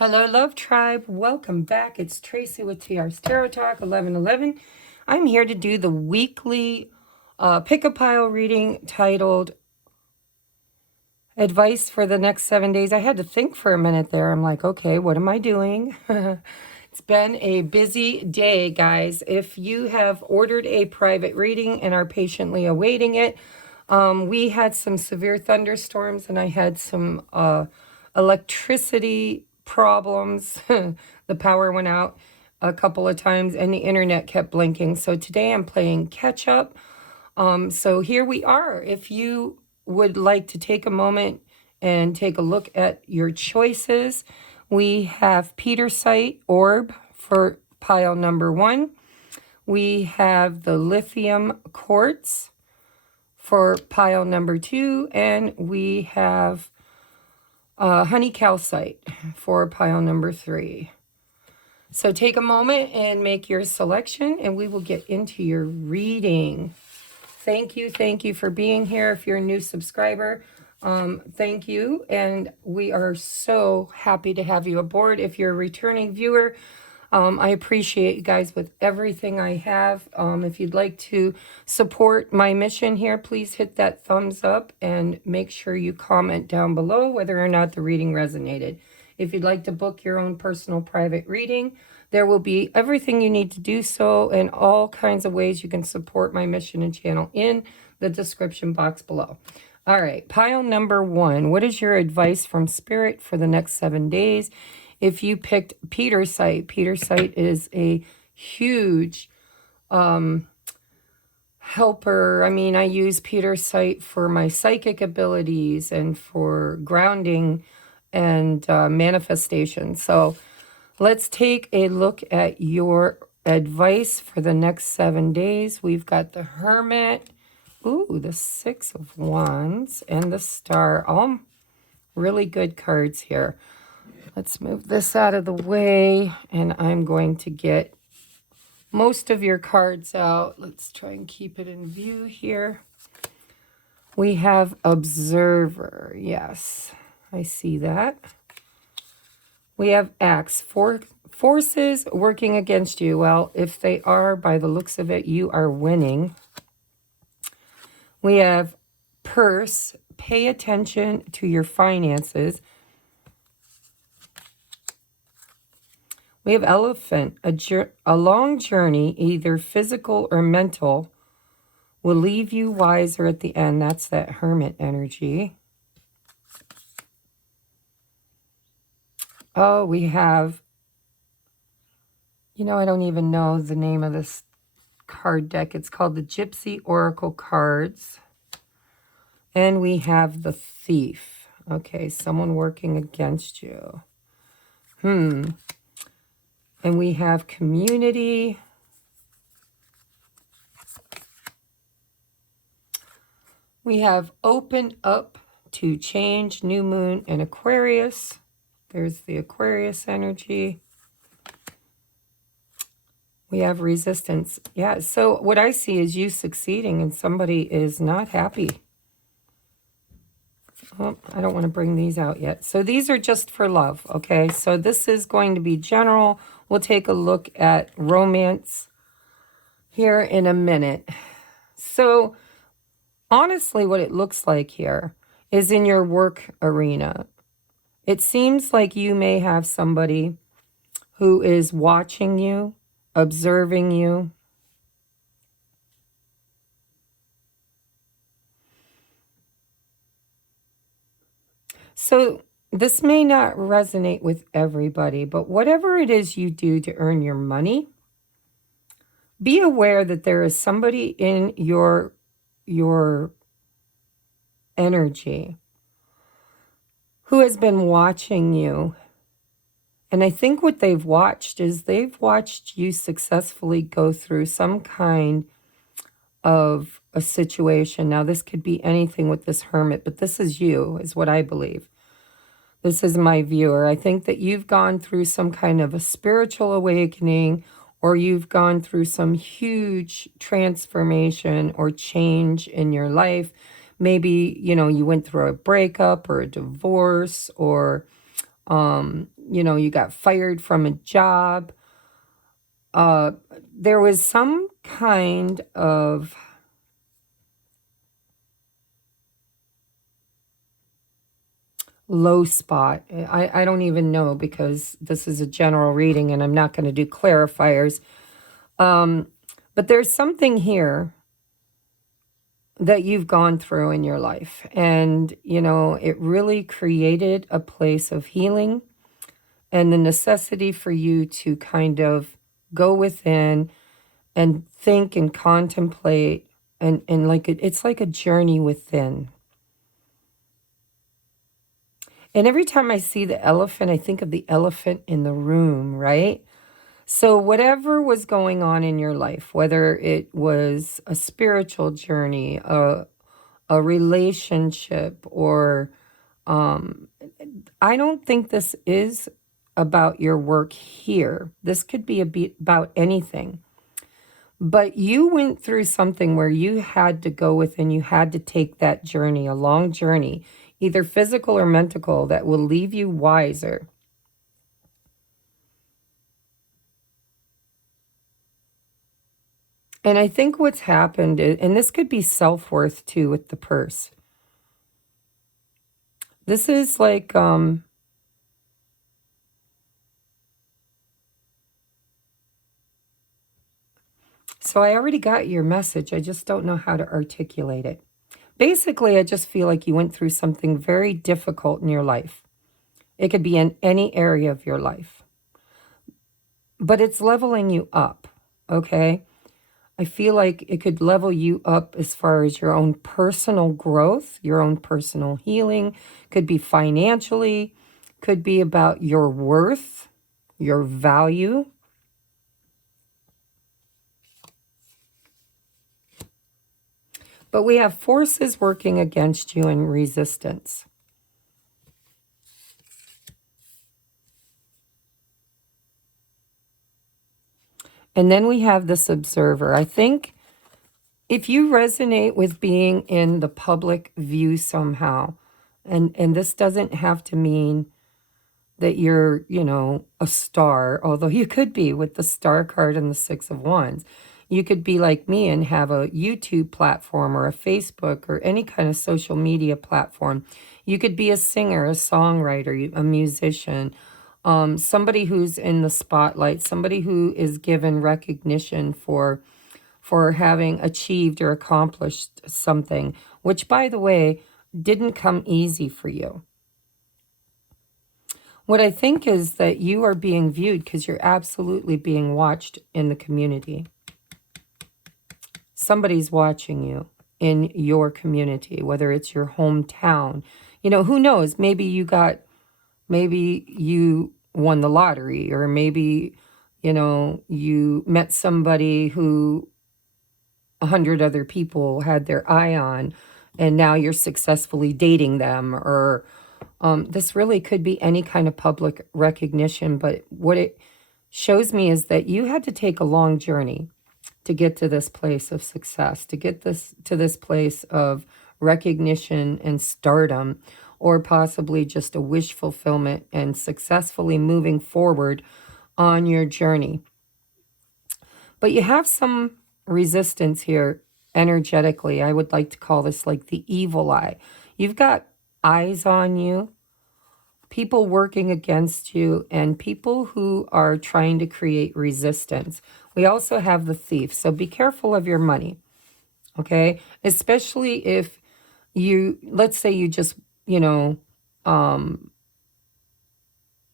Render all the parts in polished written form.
Hello, Love Tribe. Welcome back. It's Tracy with TR's Tarot Talk 1111. I'm here to do the weekly pick a pile reading titled Advice for the Next 7 Days. I had to think for a minute there. I'm like, okay, what am I doing? It's been a busy day, guys. If you have ordered a private reading and are patiently awaiting it, we had some severe thunderstorms and I had some electricity problems. The power went out a couple of times and the internet kept blinking. So today I'm playing catch up. So here we are. If you would like to take a moment and take a look at your choices, we have Petersite Orb for pile number 1. We have the Lithium Quartz for pile number 2. And we have Honey Calcite for pile number 3. So take a moment and make your selection and we will get into your reading. Thank you for being here. If you're a new subscriber, thank you. And we are so happy to have you aboard. If you're a returning viewer, I appreciate you guys with everything I have. If you'd like to support my mission here, please hit that thumbs up and make sure you comment down below whether or not the reading resonated. If you'd like to book your own personal private reading, there will be everything you need to do so and all kinds of ways you can support my mission and channel in the description box below. All right, pile number 1. What is your advice from Spirit for the next 7 days? If you picked Petersite, Petersite is a huge helper. I mean, I use Petersite for my psychic abilities and for grounding and manifestation. So let's take a look at your advice for the next 7 days. We've got the Hermit, ooh, the 6 of Wands, and the Star. All really good cards here. Let's move this out of the way, and I'm going to get most of your cards out. Let's try and keep it in view here. We have Observer. Yes, I see that. We have Axe. Forces working against you. Well, if they are, by the looks of it, you are winning. We have Purse. Pay attention to your finances. We have Elephant. A long journey, either physical or mental, will leave you wiser at the end. That's that Hermit energy. Oh, we have, I don't even know the name of this card deck. It's called the Gypsy Oracle Cards. And we have the Thief. Okay, someone working against you. And we have Community. We have Open Up to Change, New Moon, and Aquarius. There's the Aquarius energy. We have Resistance. Yeah, so what I see is you succeeding and somebody is not happy. Oh, I don't want to bring these out yet. So these are just for love, okay? So this is going to be general. We'll take a look at romance here in a minute. So honestly, what it looks like here is in your work arena. It seems like you may have somebody who is watching you, observing you. So this may not resonate with everybody, but whatever it is you do to earn your money, be aware that there is somebody in your energy who has been watching you. And I think what they've watched is they've watched you successfully go through some kind of a situation. Now, this could be anything with this Hermit, but this is you, is what I believe. This is my viewer. I think that you've gone through some kind of a spiritual awakening, or you've gone through some huge transformation or change in your life. Maybe, you went through a breakup or a divorce, or You know, you got fired from a job. There was some kind of low spot. I don't even know, because this is a general reading and I'm not going to do clarifiers. But there's something here that you've gone through in your life. And, you know, it really created a place of healing and the necessity for you to kind of go within and think and contemplate, and like it's like a journey within. And every time I see the elephant, I think of the elephant in the room, right? So whatever was going on in your life, whether it was a spiritual journey, a relationship, or I don't think this is about your work here. This could be about anything. But you went through something where you had to go within, you had to take that journey, a long journey, either physical or mental, that will leave you wiser. And I think what's happened, and this could be self-worth too with the purse. This is like, so I already got your message. I just don't know how to articulate it. Basically, I just feel like you went through something very difficult in your life. It could be in any area of your life. But it's leveling you up, okay? I feel like it could level you up as far as your own personal growth, your own personal healing, could be financially, could be about your worth, your value. But we have forces working against you in resistance. And then we have this observer. I think if you resonate with being in the public view somehow, and this doesn't have to mean that you're, you know, a star, although you could be with the star card and the Six of Wands. You could be like me and have a YouTube platform or a Facebook or any kind of social media platform. You could be a singer, a songwriter, a musician, somebody who's in the spotlight, somebody who is given recognition for having achieved or accomplished something, which, by the way, didn't come easy for you. What I think is that you are being viewed because you're absolutely being watched in the community. Somebody's watching you in your community, whether it's your hometown. You know, who knows? Maybe you won the lottery, or maybe, you know, you met somebody who 100 other people had their eye on, and now you're successfully dating them, or this really could be any kind of public recognition. But what it shows me is that you had to take a long journey to get to this place of success, to get to this place of recognition and stardom, or possibly just a wish fulfillment and successfully moving forward on your journey. But you have some resistance here energetically. I would like to call this like the evil eye. You've got eyes on you, people working against you, and people who are trying to create resistance. We also have the thief. So be careful of your money, okay? Especially if you, let's say you just, you know,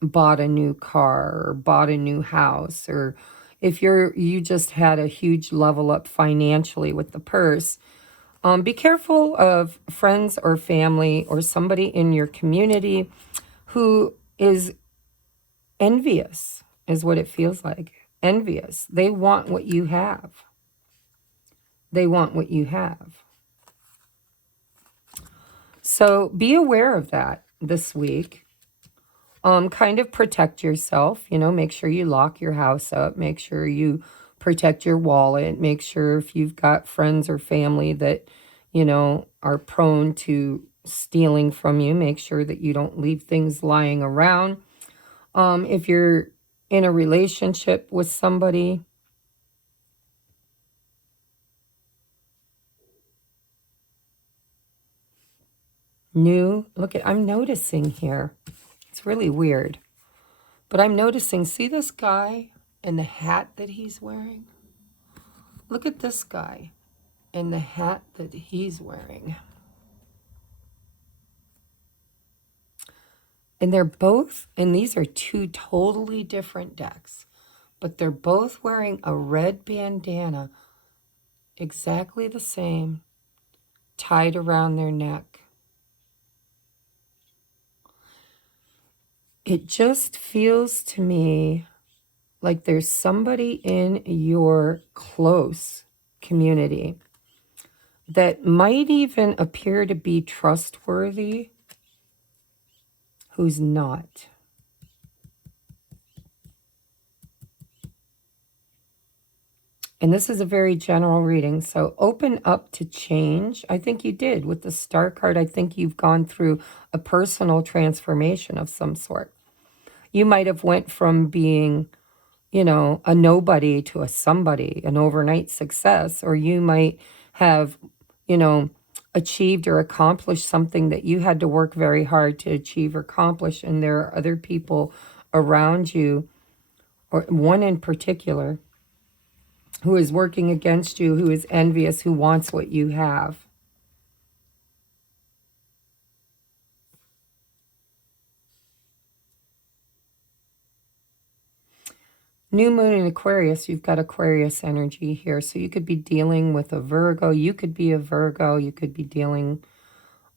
bought a new car or bought a new house, or if you just had a huge level up financially with the purse. Be careful of friends or family or somebody in your community who is envious, is what it feels like. Envious. They want what you have. They want what you have. So be aware of that this week. Kind of protect yourself, you know, make sure you lock your house up, make sure you protect your wallet, make sure if you've got friends or family that, you know, are prone to stealing from you. Make sure that you don't leave things lying around. If you're in a relationship with somebody, new, I'm noticing here. It's really weird. But I'm noticing, see this guy and the hat that he's wearing? Look at this guy and the hat that he's wearing. And they're both, and these are two totally different decks, but they're both wearing a red bandana, exactly the same, tied around their neck. It just feels to me like there's somebody in your close community that might even appear to be trustworthy who's not. And this is a very general reading, so open up to change. I think you did with the Star card. I think you've gone through a personal transformation of some sort. You might have went from being, you know, a nobody to a somebody, an overnight success, or you might have, you know, achieved or accomplished something that you had to work very hard to achieve or accomplish, and there are other people around you, or one in particular, who is working against you, who is envious, who wants what you have. New moon in Aquarius, you've got Aquarius energy here. So you could be dealing with a Virgo. You could be a Virgo. You could be dealing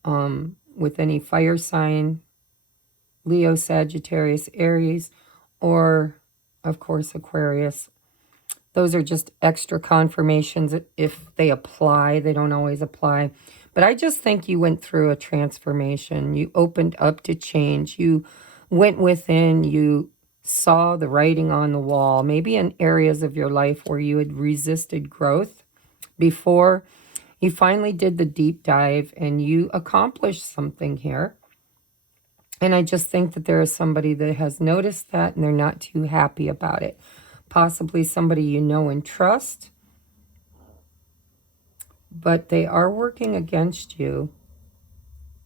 with any fire sign, Leo, Sagittarius, Aries, or, of course, Aquarius. Those are just extra confirmations. If they apply, they don't always apply. But I just think you went through a transformation. You opened up to change. You went within. You saw the writing on the wall, maybe in areas of your life where you had resisted growth before. You finally did the deep dive and you accomplished something here. And I just think that there is somebody that has noticed that and they're not too happy about it. Possibly somebody you know and trust, but they are working against you,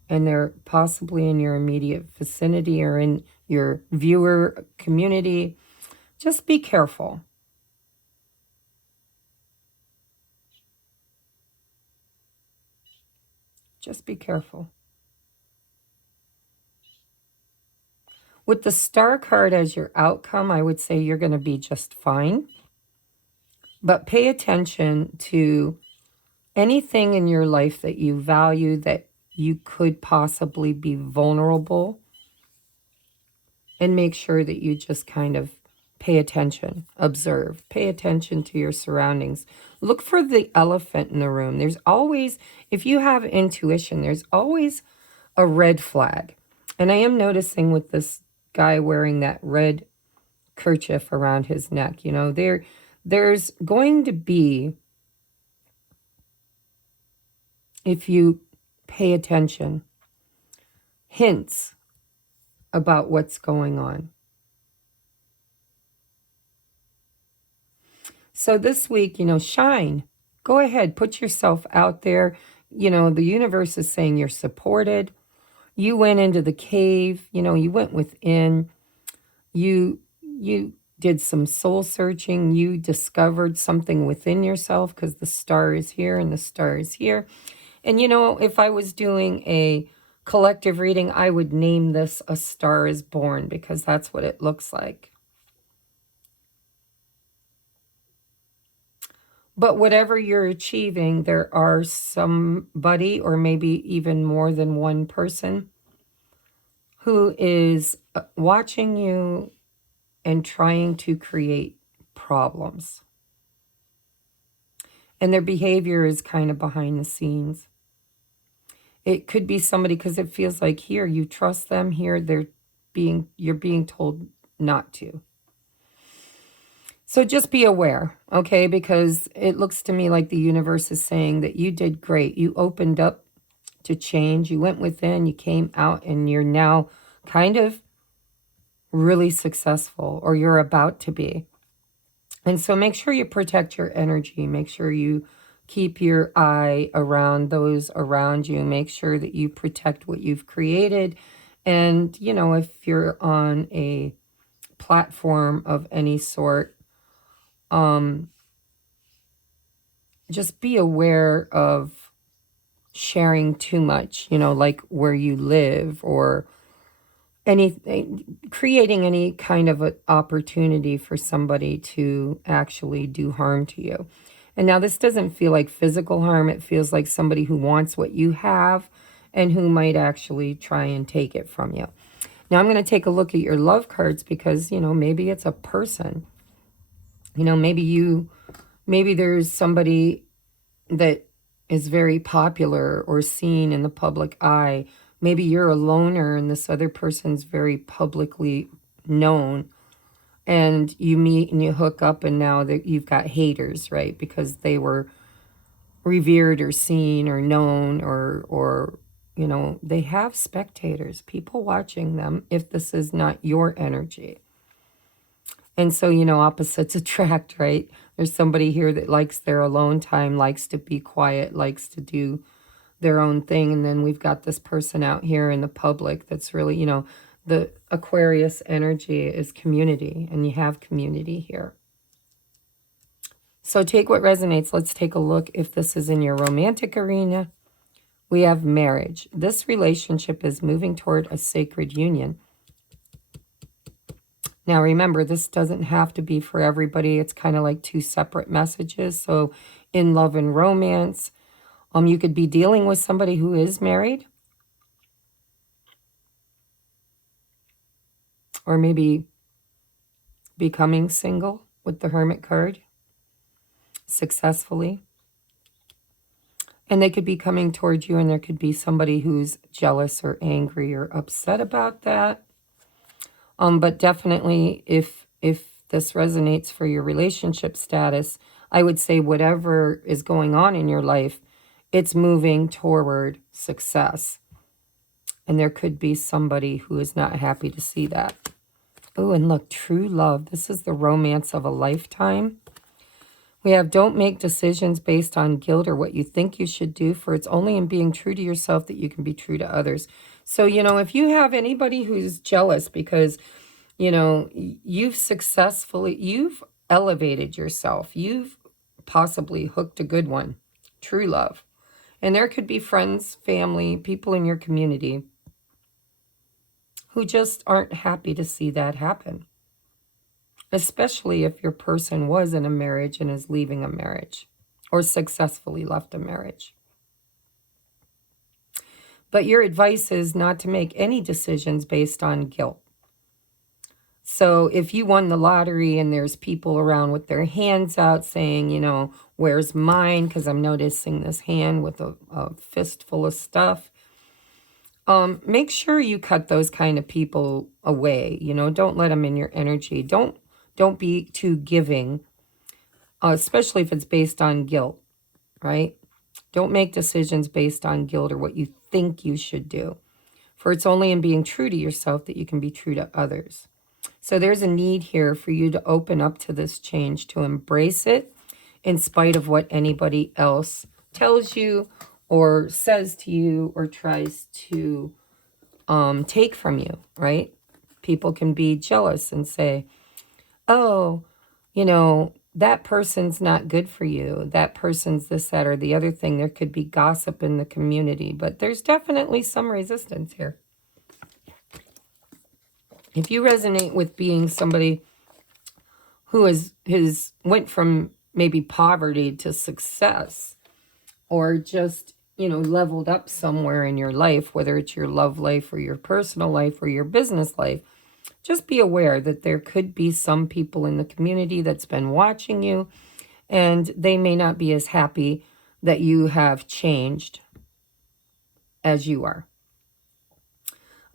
and they're possibly in your immediate vicinity or in your viewer community. Just be careful. Just be careful. With the Star card as your outcome, I would say you're going to be just fine. But pay attention to anything in your life that you value, that you could possibly be vulnerable, and make sure that you just kind of pay attention, observe, pay attention to your surroundings. Look for the elephant in the room. There's always, if you have intuition, there's always a red flag. And I am noticing with this guy wearing that red kerchief around his neck, you know, there's going to be, if you pay attention, hints about what's going on. So this week, you know, shine. Go ahead, put yourself out there. You know, the universe is saying you're supported. You went into the cave, you know, you went within. You did some soul searching. You discovered something within yourself, because the star is here and the star is here. And, you know, if I was doing a collective reading, I would name this A Star is Born, because that's what it looks like. But whatever you're achieving, there are somebody, or maybe even more than one person, who is watching you and trying to create problems. And their behavior is kind of behind the scenes. It could be somebody, because it feels like here you trust them, here you're being told not to. So just be aware, okay? Because it looks to me like the universe is saying that you did great. You opened up to change. You went within, you came out, and you're now kind of really successful, or you're about to be. And so make sure you protect your energy. Make sure you keep your eye around those around you. Make sure that you protect what you've created. And, you know, if you're on a platform of any sort, just be aware of sharing too much, you know, like where you live, or anything, creating any kind of an opportunity for somebody to actually do harm to you. And now this doesn't feel like physical harm. It feels like somebody who wants what you have and who might actually try and take it from you. Now I'm going to take a look at your love cards, because, you know, maybe it's a person. You know, maybe there's somebody that is very popular or seen in the public eye. Maybe you're a loner and this other person's very publicly known, and you meet and you hook up, and now that you've got haters, right? Because they were revered or seen or known, or you know, they have spectators, people watching them, if this is not your energy. And so, you know, opposites attract, right? There's somebody here that likes their alone time, likes to be quiet, likes to do their own thing. And then we've got this person out here in the public that's really, you know, the Aquarius energy is community, and you have community here. So take what resonates. Let's take a look if this is in your romantic arena. We have marriage. This relationship is moving toward a sacred union. Now, remember, this doesn't have to be for everybody. It's kind of like two separate messages. So in love and romance, you could be dealing with somebody who is married, or maybe becoming single with the Hermit card successfully. And they could be coming towards you, and there could be somebody who's jealous or angry or upset about that. But definitely, if this resonates for your relationship status, I would say whatever is going on in your life, it's moving toward success. And there could be somebody who is not happy to see that. Oh, and look, true love. This is the romance of a lifetime. We have, don't make decisions based on guilt or what you think you should do, for it's only in being true to yourself that you can be true to others. So, you know, if you have anybody who's jealous because, you know, you've elevated yourself, you've possibly hooked a good one, true love. And there could be friends, family, people in your community who just aren't happy to see that happen. Especially if your person was in a marriage and is leaving a marriage, or successfully left a marriage. But your advice is not to make any decisions based on guilt. So if you won the lottery and there's people around with their hands out saying, you know, where's mine? Because I'm noticing this hand with a fistful of stuff. Make sure you cut those kind of people away. You know, don't let them in your energy. Don't be too giving, especially if it's based on guilt, right? Don't make decisions based on guilt or what you think you should do. For it's only in being true to yourself that you can be true to others. So there's a need here for you to open up to this change, to embrace it in spite of what anybody else tells you or says to you or tries to take from you, right? People can be jealous and say, oh, you know, that person's not good for you. That person's this, that, or the other thing. There could be gossip in the community, but there's definitely some resistance here. If you resonate with being somebody who has went from maybe poverty to success, or just, you know, leveled up somewhere in your life, whether it's your love life or your personal life or your business life, just be aware that there could be some people in the community that's been watching you, and they may not be as happy that you have changed as you are.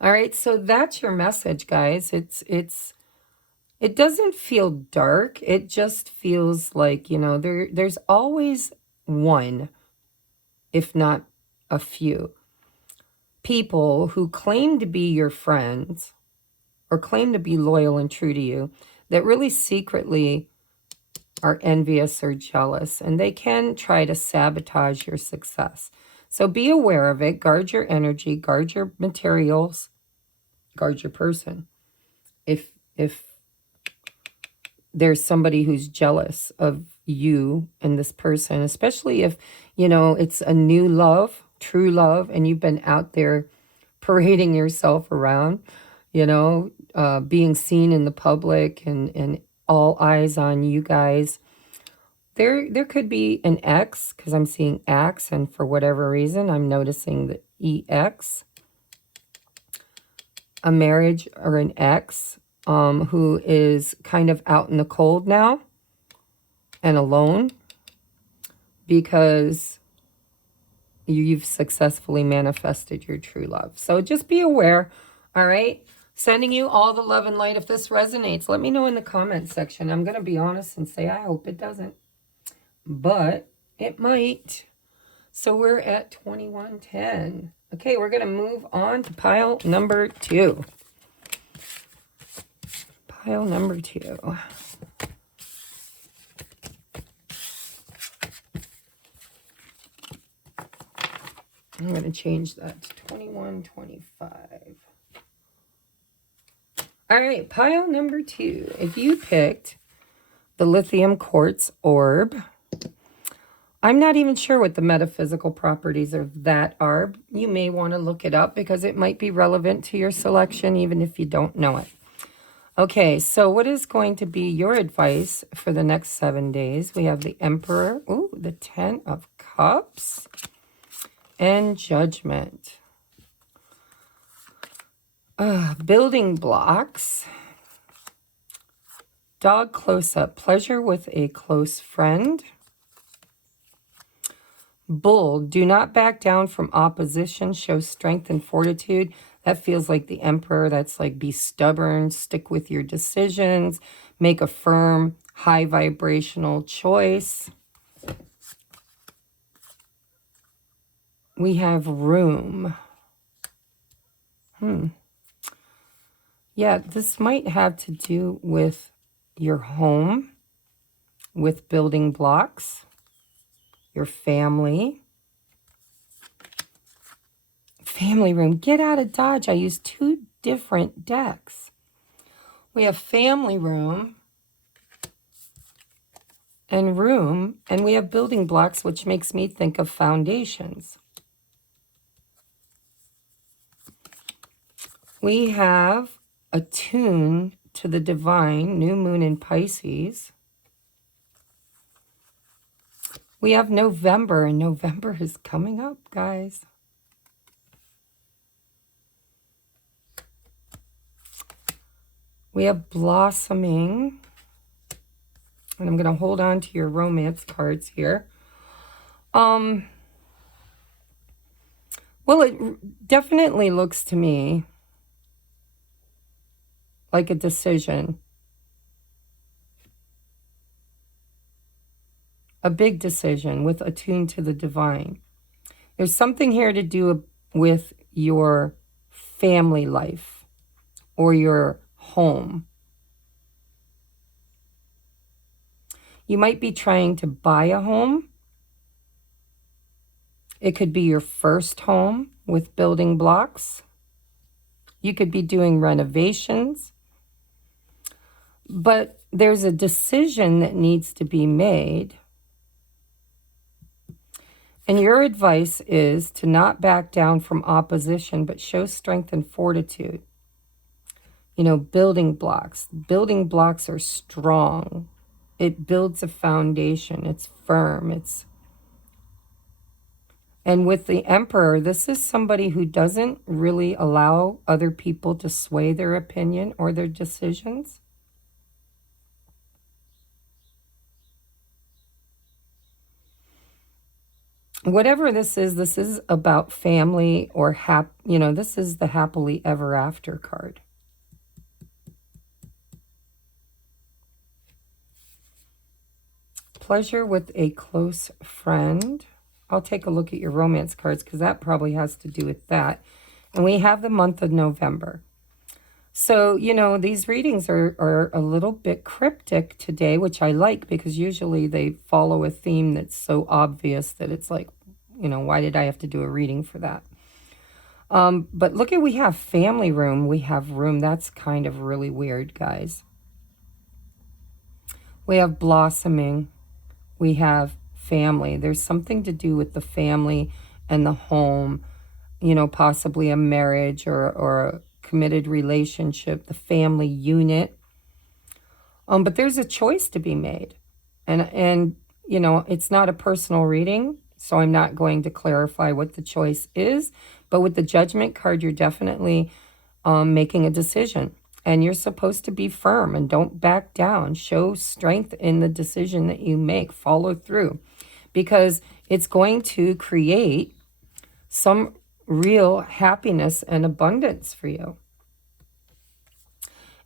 All right, so that's your message, guys. It doesn't feel dark. It just feels like, you know, there's always one, if not a few. people who claim to be your friends or claim to be loyal and true to you that really secretly are envious or jealous, and they can try to sabotage your success. So be aware of it. Guard your energy, guard your materials, guard your person. If there's somebody who's jealous of you and this person, especially if, you know, it's a new love, true love, and you've been out there parading yourself around, you know, being seen in the public and all eyes on you guys. There could be an X, because I'm seeing X, and for whatever reason, I'm noticing the EX. A marriage or an ex who is kind of out in the cold now and alone because you've successfully manifested your true love. So just be aware, all right? Sending you all the love and light. If this resonates, let me know in the comments section. I'm going to be honest and say I hope it doesn't, but it might. So we're at 2110. Okay, we're going to move on to pile number 2. Pile number 2. I'm going to change that to 2125. All right, pile number 2. If you picked the lithium quartz orb, I'm not even sure what the metaphysical properties of that are. You may want to look it up because it might be relevant to your selection even if you don't know it. Okay, so what is going to be your advice for the next 7 days? We have the Emperor, ooh, the 10 of Cups, and Judgment. Building blocks. Dog close-up, pleasure with a close friend. Bull, do not back down from opposition, show strength and fortitude. That feels like the Emperor. That's like be stubborn, stick with your decisions, make a firm, high vibrational choice. We have Room. Yeah, this might have to do with your home, with building blocks, your family. Family Room. Get out of Dodge. I used 2 different decks. We have Family Room and Room, and we have building blocks, which makes me think of foundations. We have Attune to the Divine, New Moon in Pisces. We have November, and November is coming up, guys. We have Blossoming, and I'm going to hold on to your romance cards here. Well, it definitely looks to me like a decision. A big decision with Attune to the Divine. There's something here to do with your family life or your home. You might be trying to buy a home. It could be your first home with building blocks. You could be doing renovations. But there's a decision that needs to be made. And your advice is to not back down from opposition, but show strength and fortitude. You know, building blocks. Building blocks are strong. It builds a foundation. It's firm. And with the Emperor, this is somebody who doesn't really allow other people to sway their opinion or their decisions. Whatever this is about family or this is the happily ever after card. Pleasure with a close friend. I'll take a look at your romance cards because that probably has to do with that. And we have the month of November. So, you know, these readings are a little bit cryptic today, which I like because usually they follow a theme that's so obvious that it's like, you know, why did I have to do a reading for that? But look at, we have family room. We have room. That's kind of really weird, guys. We have blossoming. We have family. There's something to do with the family and the home, you know, possibly a marriage or a committed relationship, the family unit. But there's a choice to be made. And you know, it's not a personal reading, so I'm not going to clarify what the choice is. But with the Judgment card, you're definitely making a decision. And you're supposed to be firm and don't back down. Show strength in the decision that you make. Follow through. Because it's going to create some real happiness and abundance for you.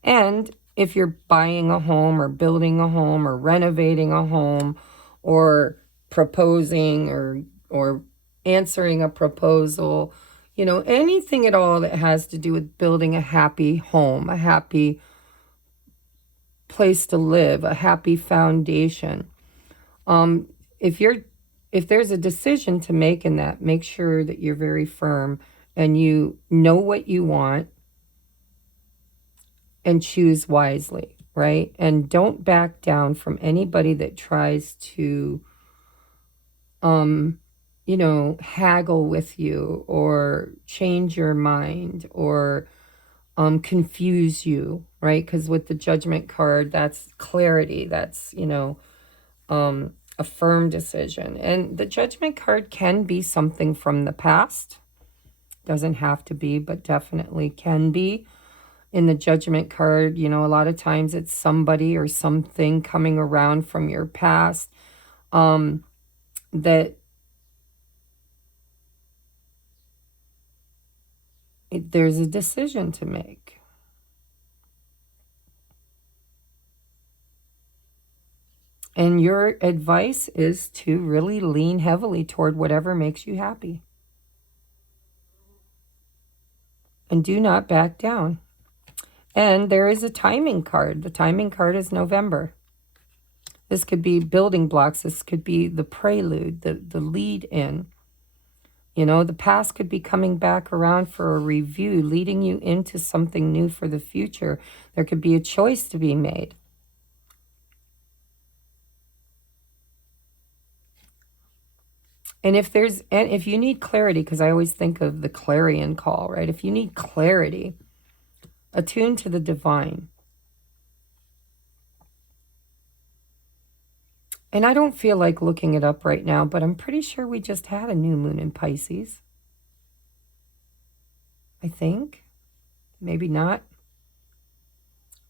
And if you're buying a home or building a home or renovating a home or proposing or answering a proposal, you know, anything at all that has to do with building a happy home, a happy place to live, a happy foundation. If there's a decision to make in that, make sure that you're very firm and you know what you want and choose wisely, right? And don't back down from anybody that tries to, you know, haggle with you or change your mind or confuse you, right? Because with the Judgment card, that's clarity. That's, you know, a firm decision. And the Judgment card can be something from the past. Doesn't have to be, but definitely can be. In the Judgment card, you know, a lot of times it's somebody or something coming around from your past that there's a decision to make. And your advice is to really lean heavily toward whatever makes you happy. And do not back down. And there is a timing card. The timing card is November. This could be building blocks. This could be the prelude, the lead in. You know, the past could be coming back around for a review, leading you into something new for the future. There could be a choice to be made. And if you need clarity, because I always think of the clarion call, right? If you need clarity, attune to the divine. And I don't feel like looking it up right now, but I'm pretty sure we just had a new moon in Pisces. I think. Maybe not.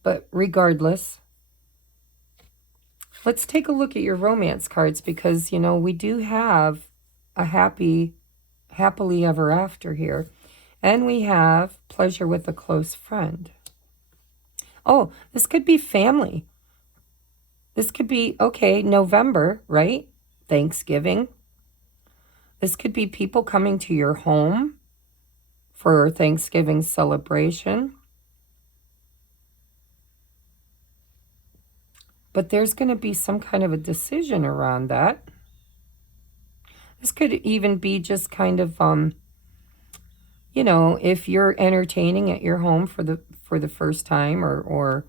But regardless, let's take a look at your romance cards because, you know, we do have a happily ever after here. And we have pleasure with a close friend. Oh, this could be family. This could be, okay, November, right? Thanksgiving. This could be people coming to your home for Thanksgiving celebration. But there's going to be some kind of a decision around that. This could even be just kind of, you know, if you're entertaining at your home for the first time or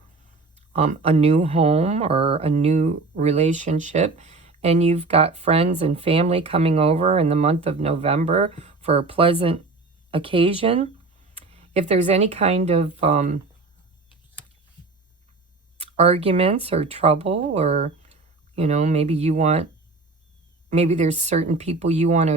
a new home or a new relationship, and you've got friends and family coming over in the month of November for a pleasant occasion. If there's any kind of arguments or trouble or, you know, maybe there's certain people you want to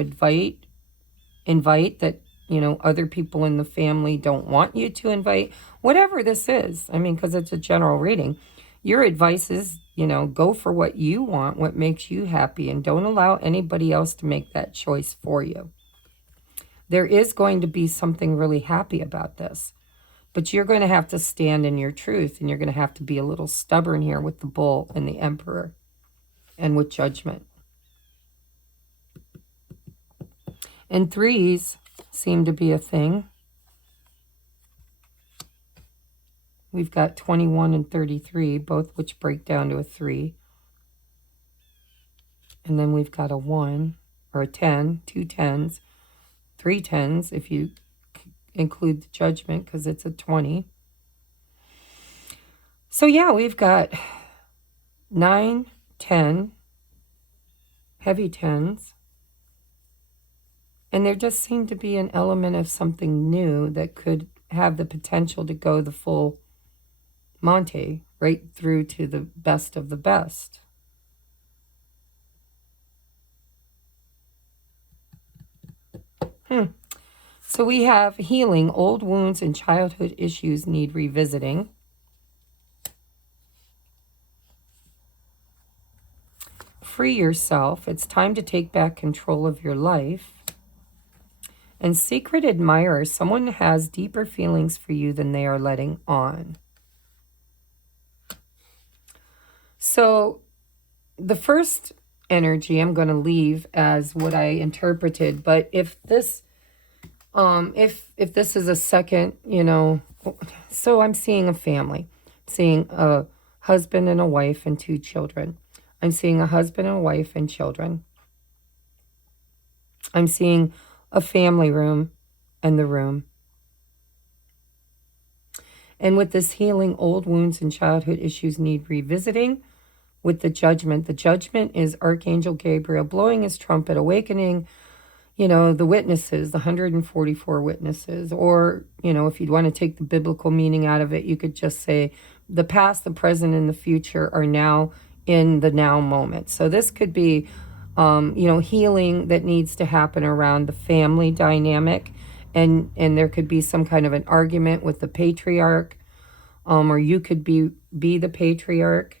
invite that, you know, other people in the family don't want you to invite, whatever this is. I mean, because it's a general reading. Your advice is, you know, go for what you want, what makes you happy, and don't allow anybody else to make that choice for you. There is going to be something really happy about this, but you're going to have to stand in your truth, and you're going to have to be a little stubborn here with the Bull and the Emperor and with Judgment. And threes seem to be a thing. We've got 21 and 33, both which break down to a 3. And then we've got a 1 or a 10, 2 10s, 3 10s if you include the Judgment, because it's a 20. So yeah, we've got 9, 10, heavy 10s. And there just seemed to be an element of something new that could have the potential to go the full Monte, right through to the best of the best. So we have healing. Old wounds and childhood issues need revisiting. Free yourself. It's time to take back control of your life. And secret admirer. Someone has deeper feelings for you than they are letting on. So the first energy I'm going to leave as what I interpreted, but if this if this is a second, so I'm seeing a family, seeing a husband and a wife and 2 children. I'm seeing a husband and a wife and children. I'm seeing a family room and the room. And with this healing, old wounds and childhood issues need revisiting. With the Judgment is Archangel Gabriel blowing his trumpet, awakening, the witnesses, the 144 witnesses. Or, if you'd want to take the biblical meaning out of it, you could just say the past, the present, and the future are now in the now moment. So this could be, healing that needs to happen around the family dynamic. And there could be some kind of an argument with the patriarch, or you could be the patriarch.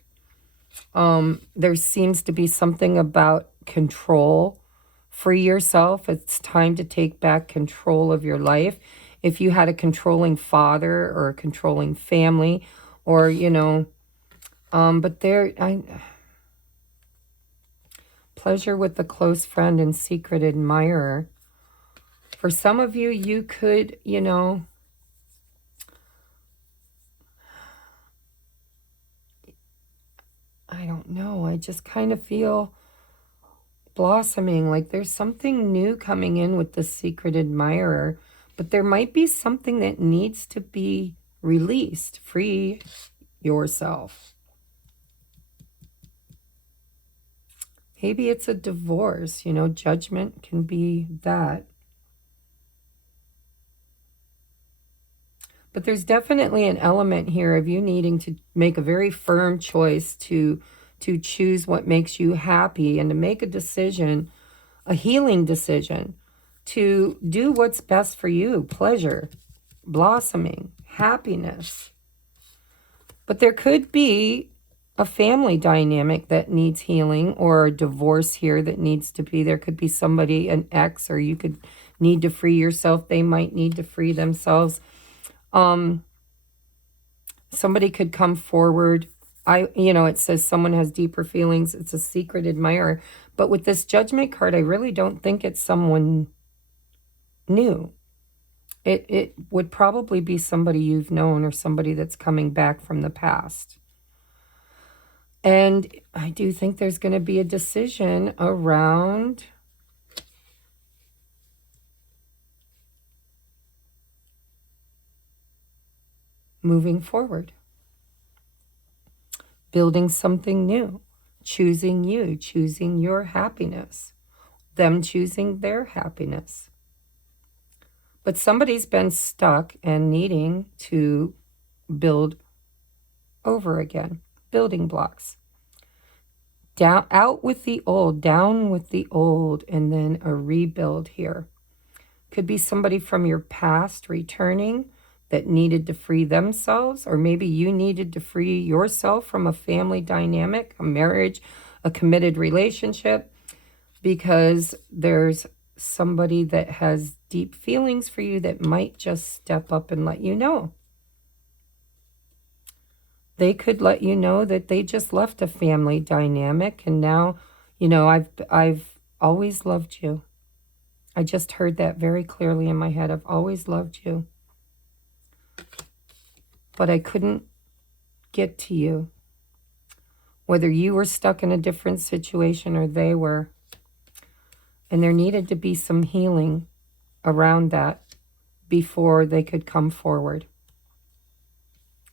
There seems to be something about control. Free yourself. It's time to take back control of your life. If you had a controlling father or a controlling family, or, but pleasure with the close friend and secret admirer. For some of you, you could, I don't know. I just kind of feel blossoming, like there's something new coming in with the secret admirer, but there might be something that needs to be released. Free yourself. Maybe it's a divorce, Judgment can be that. But there's definitely an element here of you needing to make a very firm choice to choose what makes you happy and to make a decision, a healing decision, to do what's best for you. Pleasure, blossoming, happiness. But there could be a family dynamic that needs healing, or a divorce here that needs to be. There could be somebody, an ex, or you could need to free yourself. They might need to free themselves. Somebody could come forward. It says someone has deeper feelings. It's a secret admirer. But with this Judgment card, I really don't think it's someone new. It would probably be somebody you've known, or somebody that's coming back from the past. And I do think there's going to be a decision around moving forward, building something new, choosing you, choosing your happiness, them choosing their happiness. But somebody's been stuck and needing to build over again, building blocks. Out with the old, down with the old, and then a rebuild here. Could be somebody from your past returning that needed to free themselves, or maybe you needed to free yourself from a family dynamic, a marriage, a committed relationship, because there's somebody that has deep feelings for you that might just step up and let you know. They could let you know that they just left a family dynamic, and now, I've always loved you. I just heard that very clearly in my head. I've always loved you. but I couldn't get to you. Whether you were stuck in a different situation or they were. And there needed to be some healing around that before they could come forward.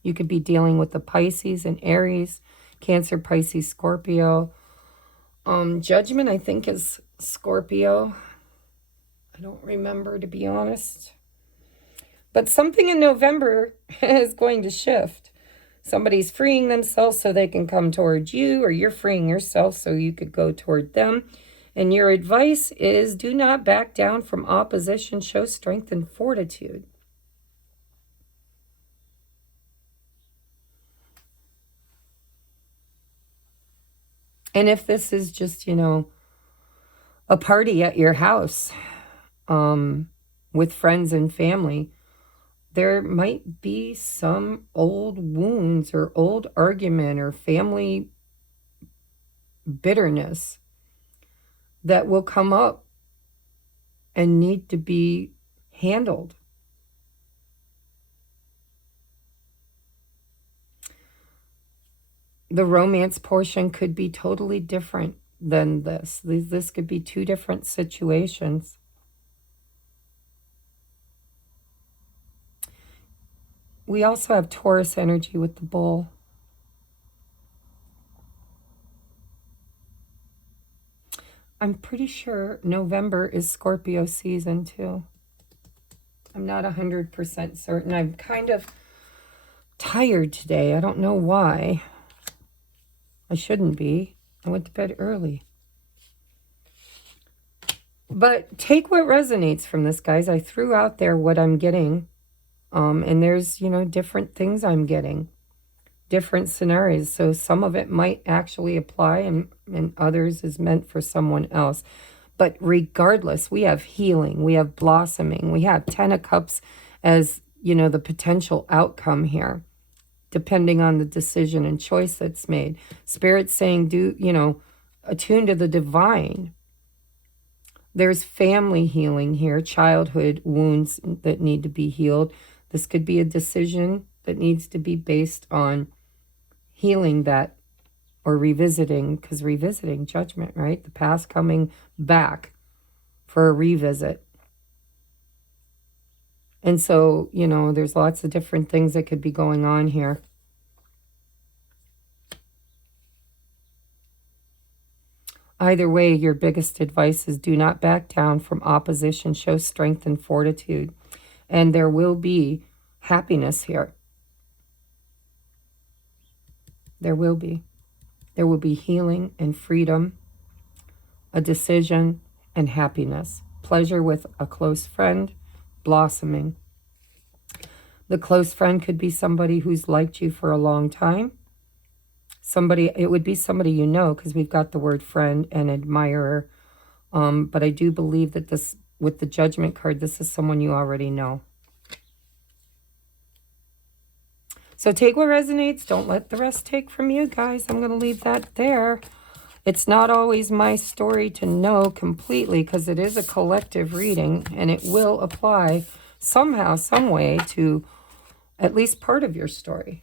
You could be dealing with the Pisces and Aries, Cancer, Pisces, Scorpio. Judgment, I think, is Scorpio. I don't remember, to be honest. But something in November is going to shift. Somebody's freeing themselves so they can come towards you, or you're freeing yourself so you could go toward them. And your advice is, do not back down from opposition. Show strength and fortitude. And if this is just, a party at your house with friends and family, there might be some old wounds or old argument or family bitterness that will come up and need to be handled. The romance portion could be totally different than this. This could be two different situations. We also have Taurus energy with the bull. I'm pretty sure November is Scorpio season too. I'm not 100% certain. I'm kind of tired today. I don't know why. I shouldn't be. I went to bed early. But take what resonates from this, guys. I threw out there what I'm getting. And there's, different things I'm getting. Different scenarios. So some of it might actually apply and others is meant for someone else. But regardless, we have healing. We have blossoming. We have 10 of Cups as, the potential outcome here, depending on the decision and choice that's made. Spirit's saying, attune to the divine. There's family healing here, childhood wounds that need to be healed. This could be a decision that needs to be based on healing that or revisiting, because revisiting, judgment, right? The past coming back for a revisit. And so, there's lots of different things that could be going on here. Either way, your biggest advice is do not back down from opposition. Show strength and fortitude. And there will be happiness here. There will be. There will be healing and freedom, a decision and happiness. Pleasure with a close friend, blossoming. The close friend could be somebody who's liked you for a long time. It would be somebody because we've got the word friend and admirer. But I do believe that this, with the Judgment card, this is someone you already know. So take what resonates. Don't let the rest take from you, guys. I'm going to leave that there. It's not always my story to know completely because it is a collective reading and it will apply somehow, some way to at least part of your story.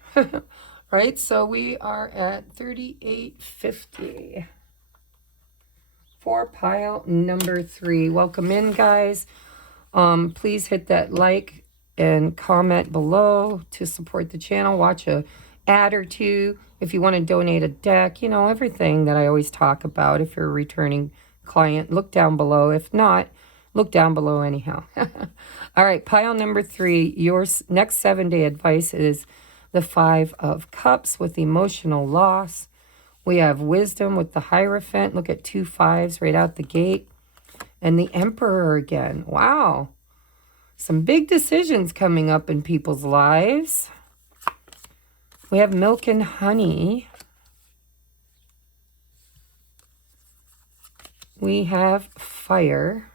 Right? So we are at 3850 for pile number 3. Welcome in, guys. Please hit that like and comment below to support the channel. Watch a ad or two if you want to donate a deck. Everything that I always talk about. If you're a returning client, look down below. If not, look down below anyhow. All right, pile number 3. Your next 7-day advice is the 5 of Cups with emotional loss. We have wisdom with the Hierophant. Look at 2 5s right out the gate. And the Emperor again. Wow. Some big decisions coming up in people's lives. We have milk and honey. We have fire.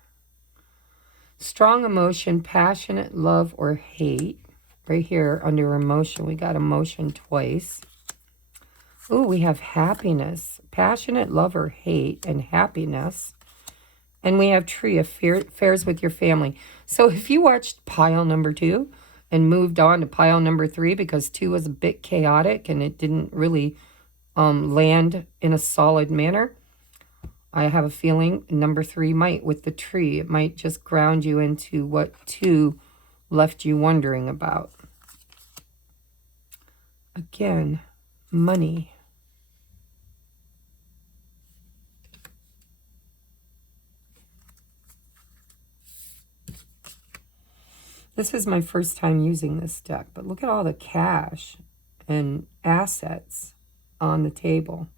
Strong emotion, passionate love or hate. Right here under emotion, we got emotion twice. Ooh, we have happiness. Passionate love or hate and happiness. And we have tree, affairs with your family. So if you watched pile number 2, and moved on to pile number 3 because 2 was a bit chaotic and it didn't really land in a solid manner. I have a feeling number 3 might with the tree. It might just ground you into what 2 left you wondering about. Again, money. This is my first time using this deck, but look at all the cash and assets on the table.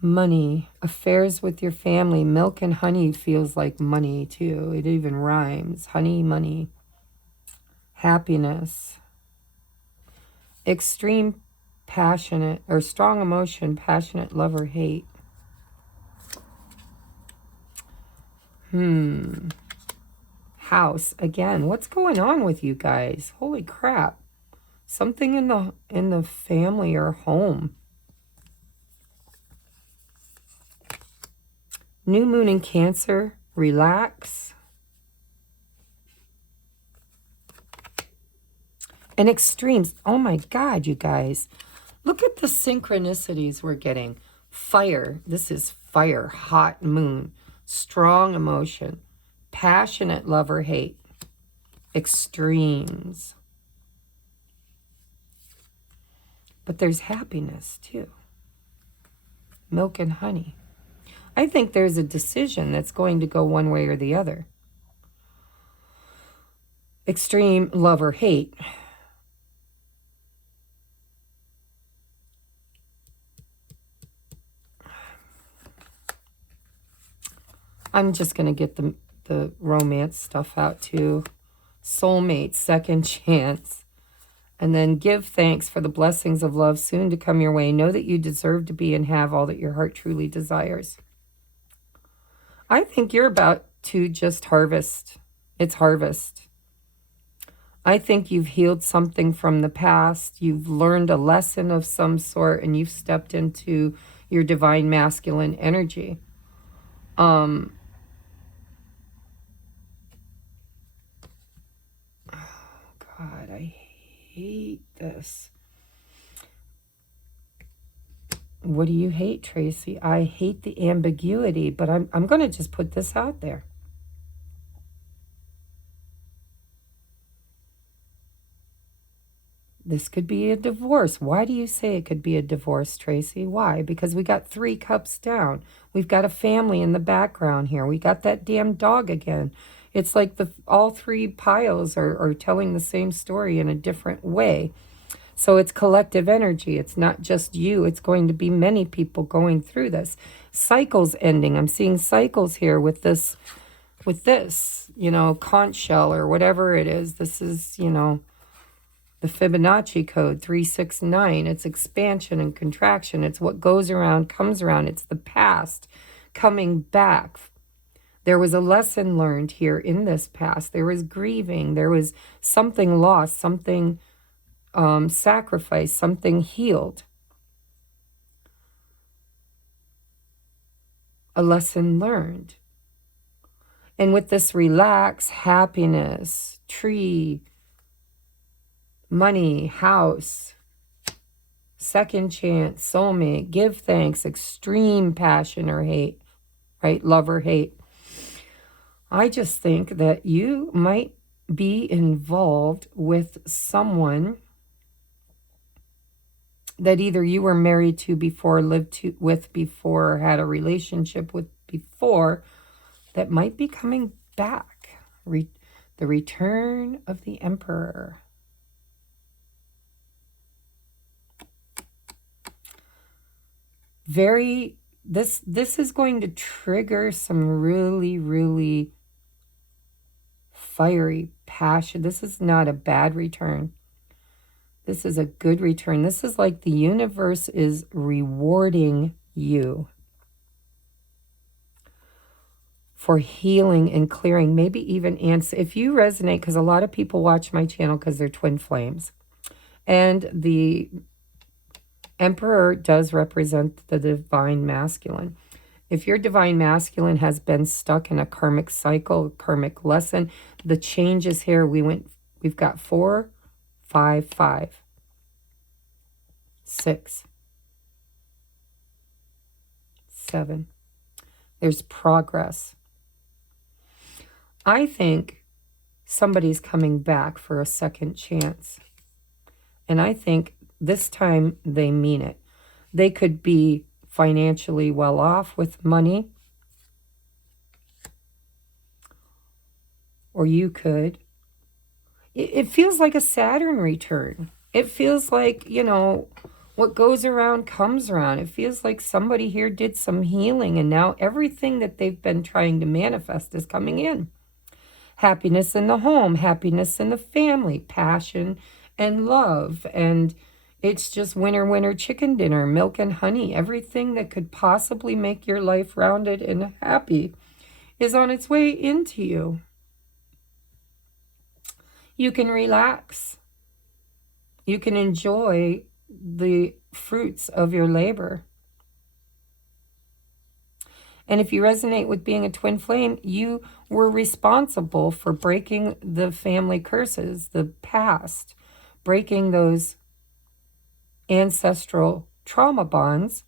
Money, affairs with your family, milk and honey feels like money too. It even rhymes. Honey, money. Happiness. Extreme passionate or strong emotion, passionate love or hate. House. Again, what's going on with you guys? Holy crap. Something in the family or home. New moon in Cancer. Relax. And extremes. Oh my God, you guys. Look at the synchronicities we're getting. Fire. This is fire. Hot moon. Strong emotion. Passionate love or hate. Extremes. But there's happiness too. Milk and honey. I think there's a decision that's going to go one way or the other. Extreme love or hate. I'm just going to get the romance stuff out too. Soulmate, second chance. And then give thanks for the blessings of love soon to come your way. Know that you deserve to be and have all that your heart truly desires. I think you're about to just harvest. It's harvest. I think you've healed something from the past. You've learned a lesson of some sort and you've stepped into your divine masculine energy. God, I hate this. What do you hate, Tracy? I hate the ambiguity, but I'm going to just put this out there. This could be a divorce. Why do you say it could be a divorce, Tracy? Why? Because we got 3 cups down. We've got a family in the background here. We got that damn dog again. It's like all 3 piles are telling the same story in a different way. So it's collective energy. It's not just you. It's going to be many people going through this. Cycles ending. I'm seeing cycles here with this, you know, conch shell or whatever it is. This is, you know, the Fibonacci code 369. It's expansion and contraction. It's what goes around, comes around. It's the past coming back. There was a lesson learned here in this past. There was grieving. There was something lost, something sacrificed, something healed. A lesson learned. And with this relax, happiness, tree, money, house, second chance, soulmate, give thanks, extreme passion or hate, right? Love or hate. I just think that you might be involved with someone that either you were married to before, with before, or had a relationship with before, that might be coming back. The return of the Emperor. This is going to trigger some really, really fiery passion. This is not a bad return. This is a good return. This is like the universe is rewarding you for healing and clearing, maybe even answer. If you resonate, because a lot of people watch my channel because they're twin flames. And the Emperor does represent the divine masculine. If your divine masculine has been stuck in a karmic cycle, karmic lesson, the changes here, we've got 4, 5, 5, 6, 7. There's progress. I think somebody's coming back for a second chance. And I think this time they mean it. They could be financially well off with money. Or you could. It feels like a Saturn return. It feels like, you know, what goes around comes around. It feels like somebody here did some healing and now everything that they've been trying to manifest is coming in. Happiness in the home, happiness in the family, passion and love. And it's just winner, winner, chicken dinner, milk and honey. Everything that could possibly make your life rounded and happy is on its way into you. You can relax. You can enjoy the fruits of your labor. And if you resonate with being a twin flame, you were responsible for breaking the family curses, the past, breaking those ancestral trauma bonds.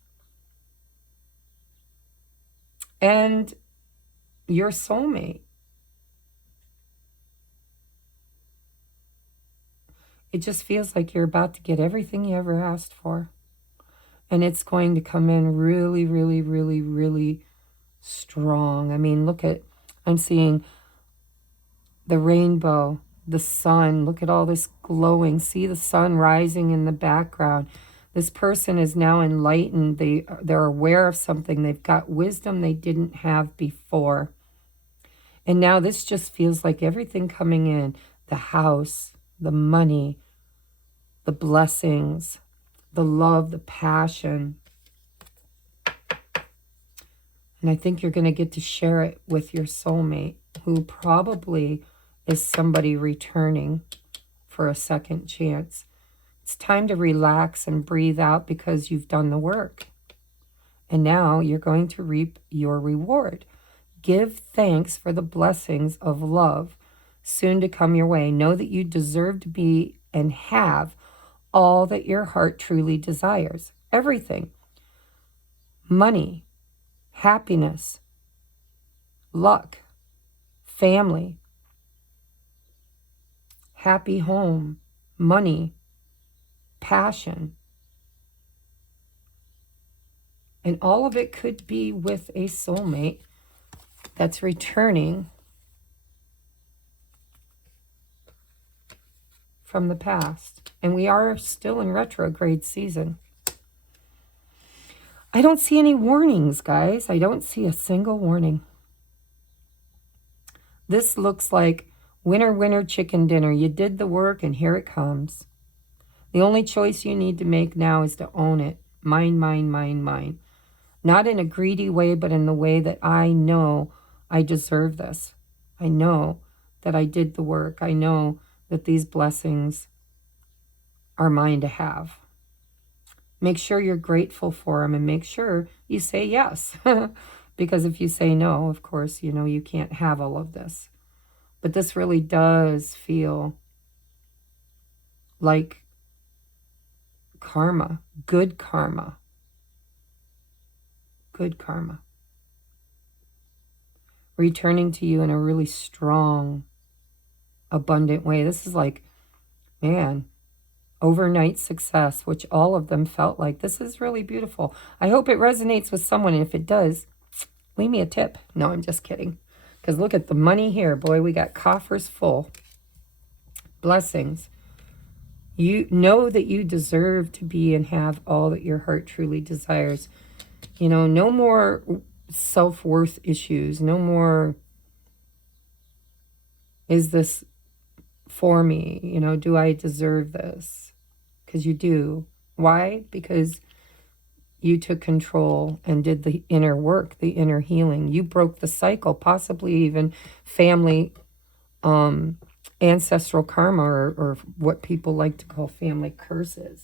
And your soulmate. It just feels like you're about to get everything you ever asked for. And it's going to come in really, really, really, really strong. I mean, look at, I'm seeing the rainbow, the sun. Look at all this glowing. See the sun rising in the background. This person is now enlightened. They're aware of something. They've got wisdom they didn't have before. And now this just feels like everything coming in. The house, the money, the blessings, the love, the passion. And I think you're going to get to share it with your soulmate, who probably is somebody returning for a second chance. It's time to relax and breathe out because you've done the work. And now you're going to reap your reward. Give thanks for the blessings of love soon to come your way. Know that you deserve to be and have all that your heart truly desires. Everything. Money, happiness, luck, family, happy home, money, passion. And all of it could be with a soulmate that's returning from the past. And we are still in retrograde season. I don't see any warnings, guys. I don't see a single warning. This looks like winner, winner, chicken dinner. You did the work and here it comes. The only choice you need to make now is to own it. Mine, mine, mine, mine. Not in a greedy way, but in the way that I know I deserve this. I know that I did the work. I know that these blessings are mine to have. Make sure you're grateful for them and make sure you say yes. Because if you say no, of course, you know, you can't have all of this. But this really does feel like karma, good karma. Good karma. Returning to you in a really strong, abundant way. This is like, man, overnight success, which all of them felt like. This is really beautiful. I hope it resonates with someone. And if it does, leave me a tip. No, I'm just kidding. Because look at the money here. Boy, we got coffers full. Blessings. You know that you deserve to be and have all that your heart truly desires. You know, no more self-worth issues. No more, is this for me? You know, do I deserve this? Because you do. Why? Because you took control and did the inner work, the inner healing. You broke the cycle, possibly even family, ancestral karma, or what people like to call family curses.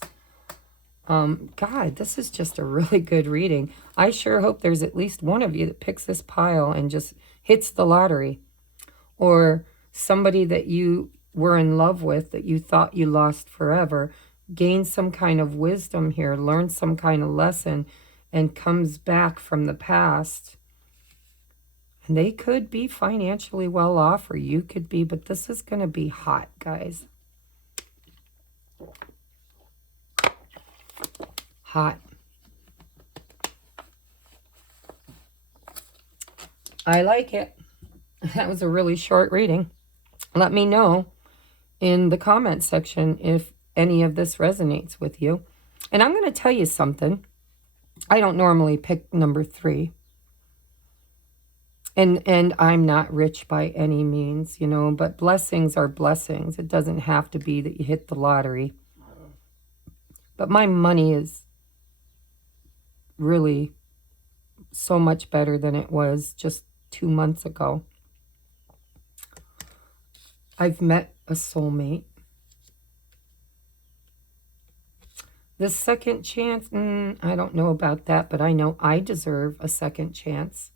God, this is just a really good reading. I sure hope there's at least one of you that picks this pile and just hits the lottery. Or somebody that you were in love with that you thought you lost forever gains some kind of wisdom here, learns some kind of lesson, and comes back from the past. And they could be financially well off, or you could be, but this is going to be hot, guys. Hot. I like it. That was a really short reading. Let me know in the comment section if any of this resonates with you. And I'm going to tell you something. I don't normally pick number 3. And I'm not rich by any means, you know, but blessings are blessings. It doesn't have to be that you hit the lottery. But my money is really so much better than it was just 2 months ago. I've met a soulmate. The second chance, I don't know about that, but I know I deserve a second chance.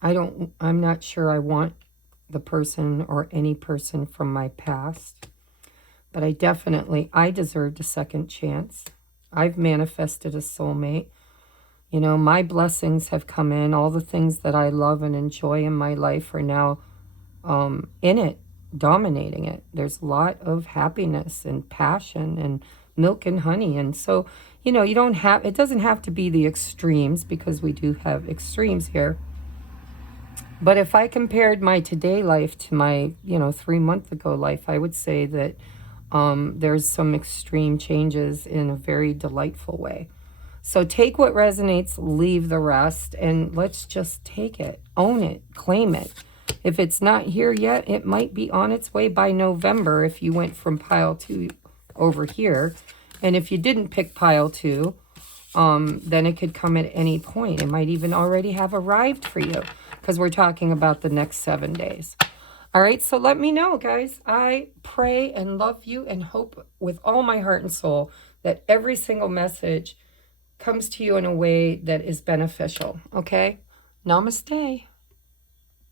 I'm not sure I want the person or any person from my past, but I deserved a second chance. I've manifested a soulmate. You know, my blessings have come in. All the things that I love and enjoy in my life are now in it, dominating it. There's a lot of happiness and passion and milk and honey. And so, you know, it doesn't have to be the extremes, because we do have extremes here. But if I compared my today life to my, 3 months ago life, I would say that there's some extreme changes in a very delightful way. So take what resonates, leave the rest, and let's just take it, own it, claim it. If it's not here yet, it might be on its way by November if you went from pile 2 over here. And if you didn't pick pile 2, then it could come at any point. It might even already have arrived for you, because we're talking about the next 7 days. All right, so let me know, guys. I pray and love you and hope with all my heart and soul that every single message comes to you in a way that is beneficial, okay? Namaste.